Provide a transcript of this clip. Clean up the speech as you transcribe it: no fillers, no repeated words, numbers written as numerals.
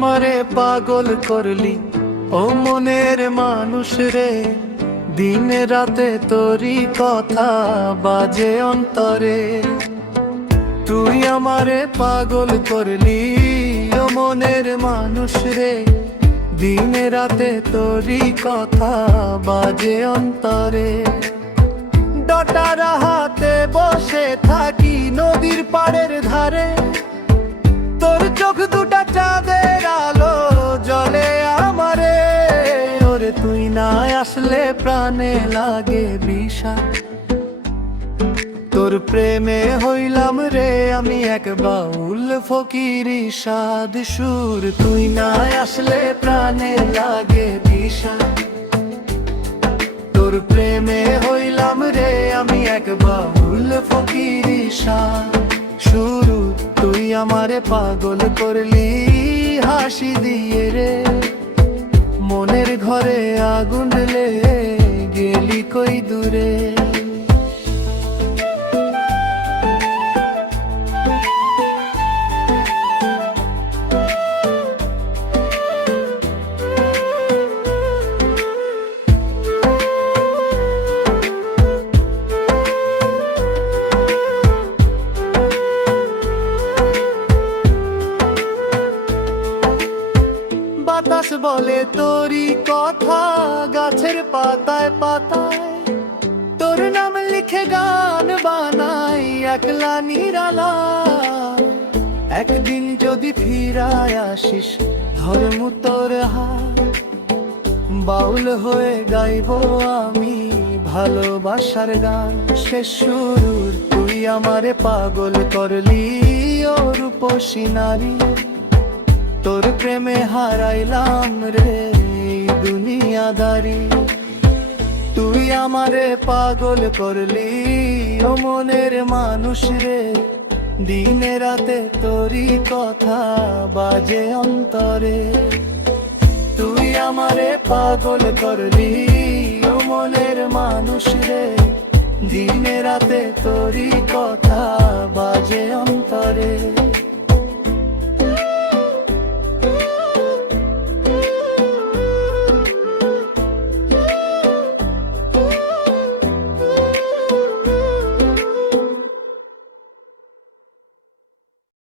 আমারে পাগল করলি ও মনের মানুষ রে, দিনে রাতে তোরই কথা বাজে অন্তরে। তুই আমারে পাগল করলি ও মনের মানুষ রে, দিনে রাতে তোরই কথা বাজে অন্তরে। ডটার হাতে বসে থাকি নদীর পাড়ের ধারে, তোর চোখ দুটা চাঁদের আলো জলে আমারে। ওরে তুই না আসলে প্রাণে লাগে বিষাদ, তোর প্রেমে হইলাম রে আমি এক বাউল ফকিরি সাধ সুর। তুই না আসলে প্রাণে লাগে বিষাদ, তোর প্রেমে হইলাম রে আমি এক বাউল ফকিরি সাধ সুর। তুই আমারে পাগল করলি হাসি দিয়ে রে, মনের ঘরে আগুন লে গেলি কই দূরে। বাতাস বলে তোরই কথা গাছের পাতায় পাতায়, তোর নাম লিখে গান বানাই একলা নিরালা। একদিন যদি ফিরায় আসিস ধর্ম তোর হাত, বাউল হয়ে গাইব আমি ভালোবাসার গান। শেষ সুর তুই আমারে পাগল করলি ও রূপসী নারী, তোর প্রেমে হারাইলাম রে দুনিয়াদারি। তুই আমারে পাগল করলি ও মনের মানুষ রে, দিনে রাতে তোরই কথা বাজে অন্তরে। তুই আমারে পাগল করলি ও মনের মানুষ রে, দিনে রাতে তোরই কথা বাজে অন্তরে।